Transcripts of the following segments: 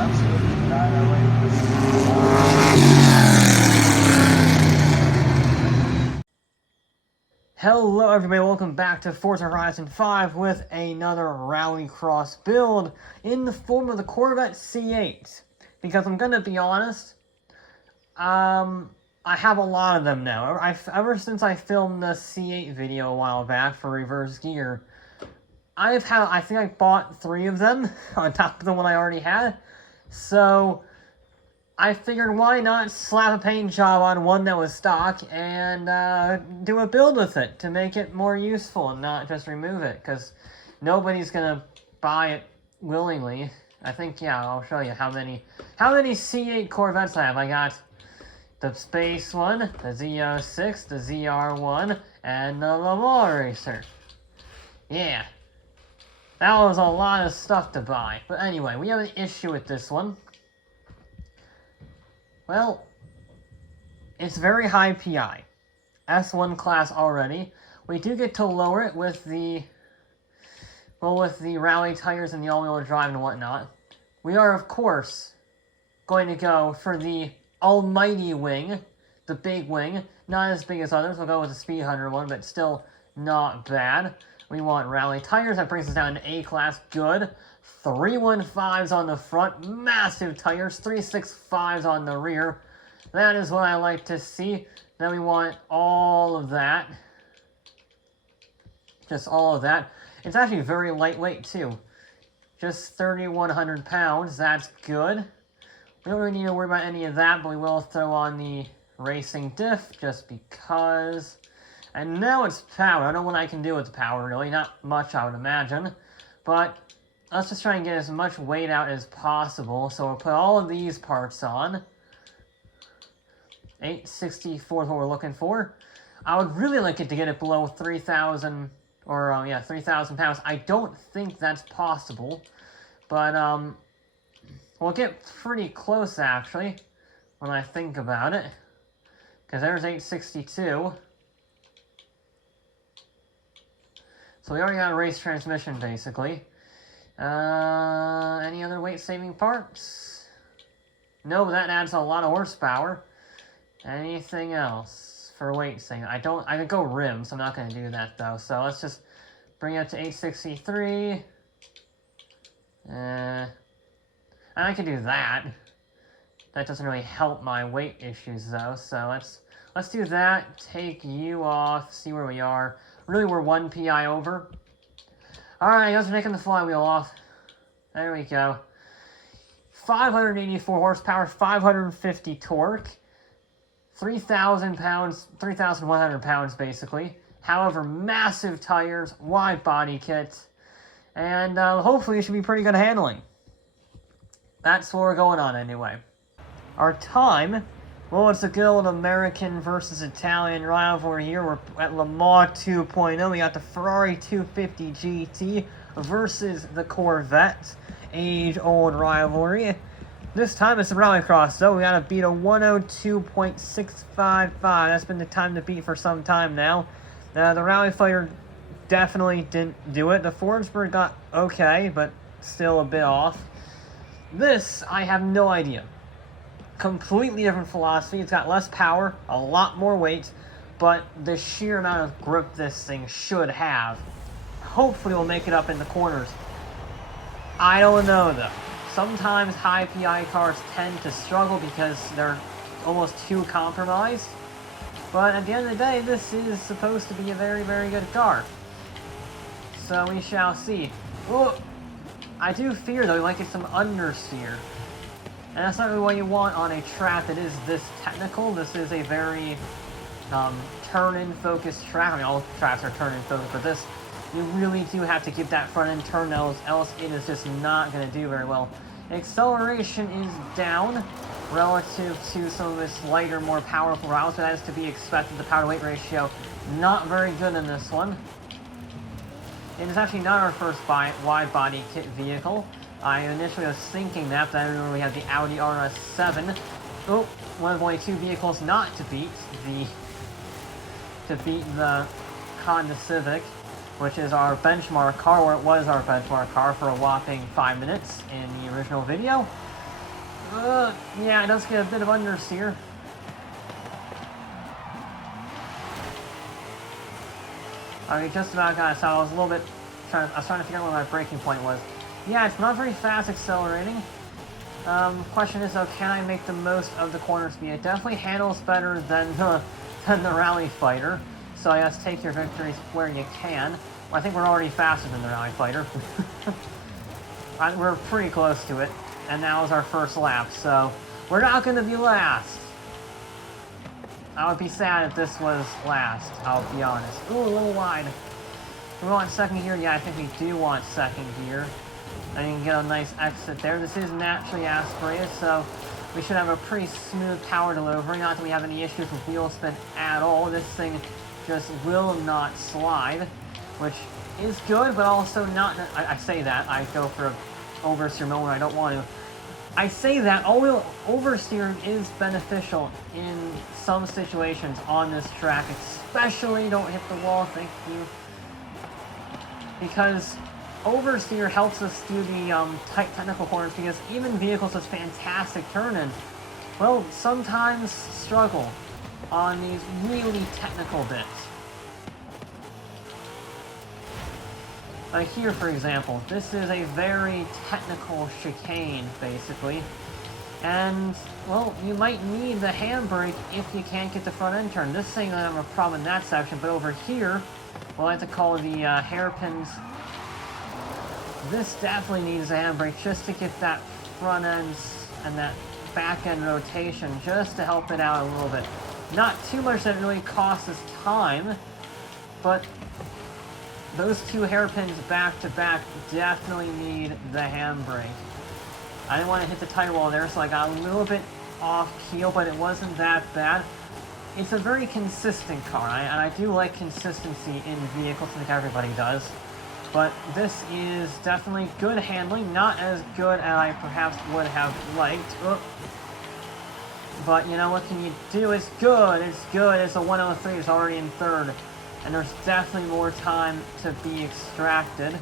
absolutely annihilate. Hello everybody, welcome back to Forza Horizon 5 with another RallyCross build in the form of the Corvette C8. Because I'm gonna be honest, I have a lot of them now. Ever since I filmed the C8 video a while back for reverse gear, I think I bought 3 of them on top of the one I already had. So I figured why not slap a paint job on one that was stock and do a build with it to make it more useful and not just remove it, because nobody's gonna buy it willingly. I think, yeah, I'll show you how many C8 Corvettes I have. I got the Space one, the Z06, the ZR1, and the Le Mans Racer. Yeah, that was a lot of stuff to buy. But anyway, we have an issue with this one. Well, it's very high PI. S1 class already. We do get to lower it with the rally tires and the all-wheel drive and whatnot. We are, of course, going to go for the almighty wing, the big wing. Not as big as others. We'll go with the Speed Hunter one, but still not bad. We want rally tires. That brings us down to A class. Good. 315s on the front, massive tires, 365s on the rear. That is what I like to see. Then we want all of that. Just all of that. It's actually very lightweight too. Just 3,100 pounds, that's good. We don't really need to worry about any of that, but we will throw on the racing diff just because. And now it's power. I don't know what I can do with the power really, not much I would imagine. But let's just try and get as much weight out as possible. So we'll put all of these parts on. 864 is what we're looking for. I would really like it to get it below 3,000, or 3,000 pounds. I don't think that's possible, but we'll get pretty close actually when I think about it. Because there's 862. So we already got a race transmission basically. Any other weight-saving parts? No, but that adds a lot of horsepower. Anything else for weight saving? I could go rims. I'm not going to do that, though. So let's just bring it up to 863. And I could do that. That doesn't really help my weight issues, though. So let's do that. Take you off. See where we are. Really, we're 1 PI over. Alright, guys, we're taking the flywheel off. There we go. 584 horsepower, 550 torque. 3,000 pounds, 3,100 pounds basically. However, massive tires, wide body kit. And hopefully it should be pretty good handling. That's what we're going on anyway. Our time, well, it's a good old American versus Italian rivalry here. We're at Le Mans 2.0. We got the Ferrari 250 GT versus the Corvette. Age-old rivalry. This time it's the RallyCross, though. We gotta beat a 102.655. That's been the time to beat for some time now. The Rally Fighter definitely didn't do it. The Forsberg got okay, but still a bit off. This, I have no idea. Completely different philosophy. It's got less power, a lot more weight, but the sheer amount of grip this thing should have hopefully will make it up in the corners. I don't know though. Sometimes high PI cars tend to struggle because they're almost too compromised. But at the end of the day, this is supposed to be a very, very good car. So we shall see. Ooh, I do fear though, like it's some understeer. And that's not really what you want on a track that is this technical. This is a very turn-in focused track. I mean, all tracks are turn-in focused, but this, you really do have to keep that front end turn, else it is just not going to do very well. Acceleration is down relative to some of this lighter, more powerful routes, but that is to be expected. The power-to-weight ratio, not very good in this one. It is actually not our first wide-body kit vehicle. I initially was thinking that, but I remember we had the Audi RS7. Oh, one of only 2 vehicles not to beat the Honda Civic, which is our benchmark car, or it was our benchmark car for a whopping 5 minutes in the original video. Yeah, it does get a bit of understeer. I just about got it, so I was a little bit I was trying to figure out where my braking point was. Yeah, it's not very fast accelerating. Question is though, can I make the most of the corner speed? It definitely handles better than the Rally Fighter. So yes, take your victories where you can. Well, I think we're already faster than the Rally Fighter. We're pretty close to it, and that was our first lap, so we're not going to be last. I would be sad if this was last, I'll be honest. Ooh, a little wide. Do we want second gear? Yeah, I think we do want second gear. And you can get a nice exit there. This is naturally aspirated, so we should have a pretty smooth power delivery. Not that we have any issues with wheel spin at all. This thing just will not slide, which is good, but also not... I say that. I go for an oversteer moment when I don't want to. I say that, although oversteering is beneficial in some situations on this track, especially don't hit the wall, thank you, because oversteer helps us do the tight technical corners, because even vehicles with fantastic turn-in, well, sometimes struggle on these really technical bits. Like here, for example, this is a very technical chicane, basically. And, well, you might need the handbrake if you can't get the front end turn. This thing doesn't have a problem in that section, but over here, what I like to call the hairpins, this definitely needs a handbrake just to get that front end and that back end rotation, just to help it out a little bit. Not too much that it really costs us time, but those two hairpins back to back definitely need the handbrake. I didn't want to hit the tire wall there, so I got a little bit off keel, but it wasn't that bad. It's a very consistent car, and I do like consistency in vehicles, I think everybody does. But this is definitely good handling, not as good as I perhaps would have liked. But you know, what can you do? It's good, it's good. It's a 103, it's already in third. And there's definitely more time to be extracted.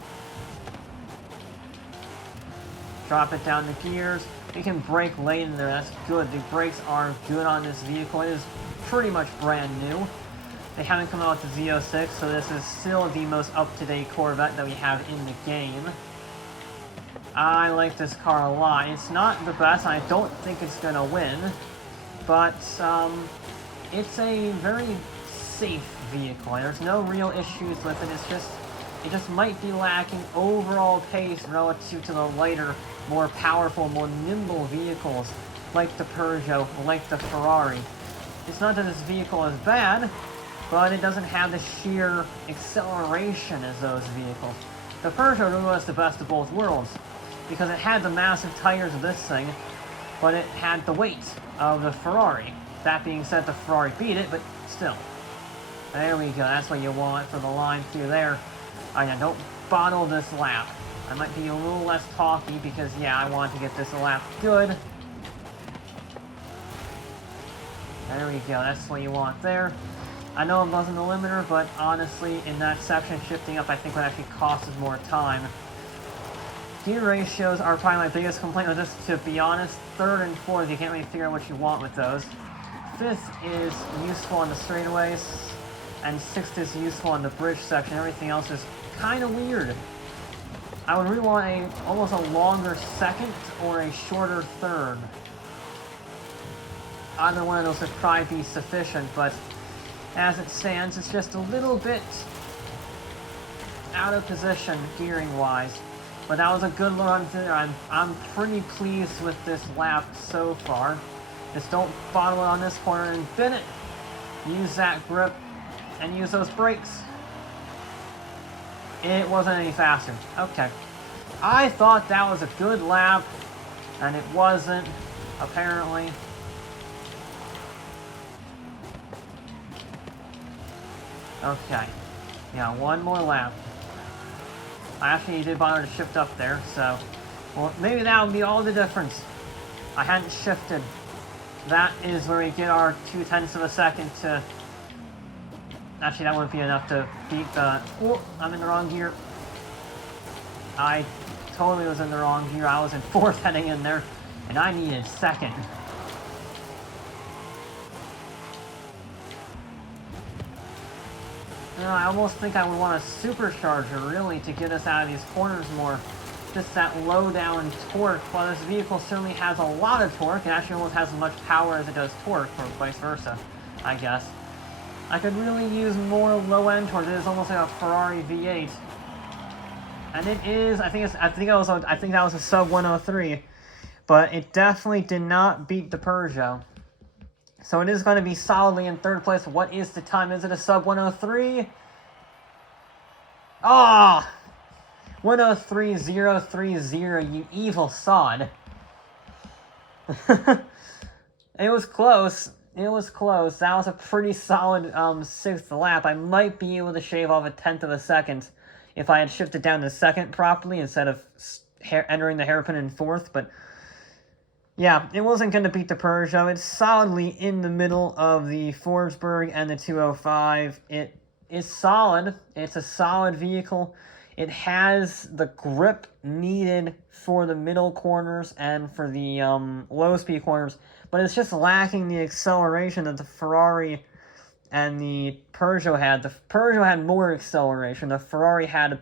Drop it down the gears. We can brake late in there, that's good. The brakes are good on this vehicle. It is pretty much brand new. They haven't come out with the Z06, so this is still the most up-to-date Corvette that we have in the game. I like this car a lot. It's not the best, I don't think it's gonna win, but it's a very safe vehicle. There's no real issues with it. It just might be lacking overall pace relative to the lighter, more powerful, more nimble vehicles like the Peugeot, like the Ferrari. It's not that this vehicle is bad, but it doesn't have the sheer acceleration as those vehicles. The Peugeot really was the best of both worlds, because it had the massive tires of this thing, but it had the weight of the Ferrari. That being said, the Ferrari beat it, but still. There we go, that's what you want for the line through there. Don't bottle this lap. I might be a little less talky because, yeah, I want to get this lap good. There we go, that's what you want there. I know it wasn't the limiter, but honestly, in that section, shifting up I think would actually cost us more time. Gear ratios are probably my biggest complaint with this, to be honest. Third and fourth, you can't really figure out what you want with those. Fifth is useful on the straightaways, and sixth is useful on the bridge section. Everything else is kind of weird. I would really want almost a longer second or a shorter third. Either one of those would probably be sufficient, but as it stands, it's just a little bit out of position gearing-wise. But that was a good run through there. I'm pretty pleased with this lap so far. Just don't bottle it on this corner and bin it. Use that grip and use those brakes. It wasn't any faster. Okay. I thought that was a good lap, and it wasn't, apparently. Okay. Yeah, one more lap. Actually, he did bother to shift up there, so... Well, maybe that would be all the difference. I hadn't shifted. That is where we get our 0.2 of a second to... Actually, that wouldn't be enough to beat the... Oh, I'm in the wrong gear. I totally was in the wrong gear. I was in fourth heading in there. and I needed second. I almost think I would want a supercharger, really, to get us out of these corners more. Just that low down torque. While this vehicle certainly has a lot of torque, it actually almost has as much power as it does torque, or vice versa, I guess. I could really use more low end torque. It is almost like a Ferrari V8. And it is, I think that was a sub 103, but it definitely did not beat the Peugeot. So it is going to be solidly in third place. What is the time? Is it a sub 103? Ah! 103.030, you evil sod. It was close. It was close. That was a pretty solid 6th lap. I might be able to shave off a 10th of a second if I had shifted down to second properly instead of entering the hairpin in 4th, but yeah, it wasn't going to beat the Peugeot. It's solidly in the middle of the Forsberg and the 205. It is solid. It's a solid vehicle. It has the grip needed for the middle corners and for the low-speed corners, but it's just lacking the acceleration that the Ferrari and the Peugeot had. The Peugeot had more acceleration. The Ferrari had a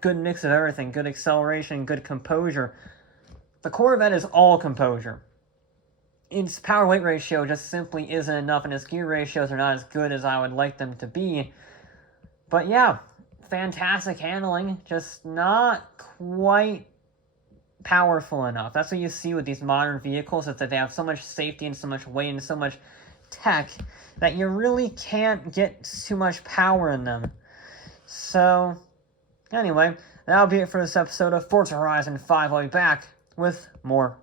good mix of everything, good acceleration, good composure. The Corvette is all composure. Its power-weight ratio just simply isn't enough, and its gear ratios are not as good as I would like them to be. But yeah, fantastic handling, just not quite powerful enough. That's what you see with these modern vehicles, is that they have so much safety and so much weight and so much tech that you really can't get too much power in them. So, anyway, that'll be it for this episode of Forza Horizon 5. I'll be back with more